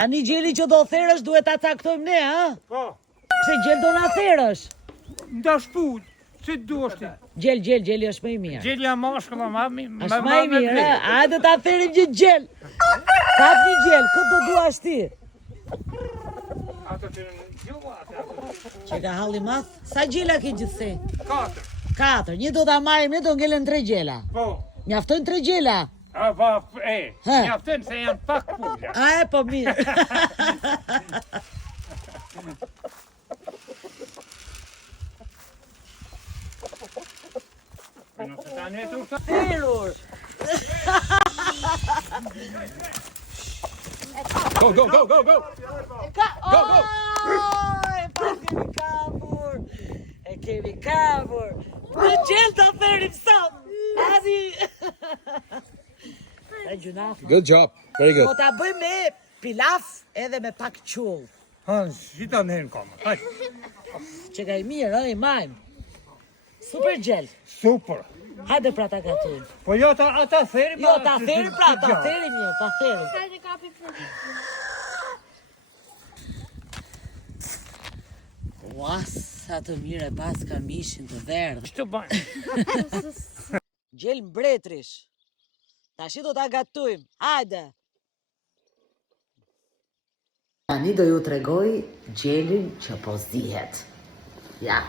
A një gjeli që do therësh duhet ta caktojmë ne, ha? Po. Pse gjel do na therësh? Ndashput, si duash ti? Gjeli është më i mirë. Gjelja mashkulla mami. Është më i mirë, ha? Hajde ta therim një gjel. Kap një gjel, këtë do duash ti. Ato që në gjua, Që ka halli math? Sa gjela ki gjithsej? 4. 4. Një do ta marrim, ne do ngelen 3 gjela. Po. Mjaftojnë 3 gjela. A pa, He. mjaftën se janë pak pula. A e po mirë. Nëse ta ne të Therur. Go. E kemi kapur. Në gjel të therim sot. Hadi. E gjunafi. Good job. Very Po good. ta bëjmë me pilaf edhe me pak qull. Han, si ta nën koma. Hajde. Që ka i mirë, i majmë. Super gjel. Super. Hajde pra ta gatojmë. Po jo ata theri. Jo, ta therim pra, ta therim një, ta therim. Hajde kapi për. Ua, sa të mire pas ka mishin të verdhë. Ç'të bën? Gjel mbretrish. Tashi do ta gatojmë. Hajde. Tani do ju tregoj gjelin që po zihet. Ja.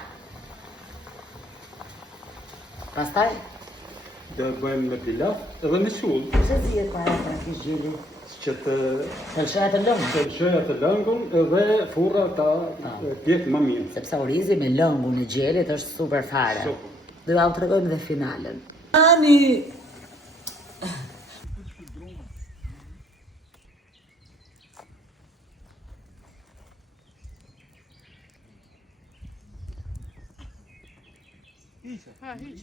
Pastaj? Do e bëjmë me pilaf edhe me shull, Që zihet para të ati gjeli? që të Të lëshoja të lëngë. shëja të lëngun edhe furra ta pjetë më mirë. Sepse orizi me lëngun e gjelit është super fare. Super. Do ja u tregojmë dhe finalen. Ani! Ha, hiç.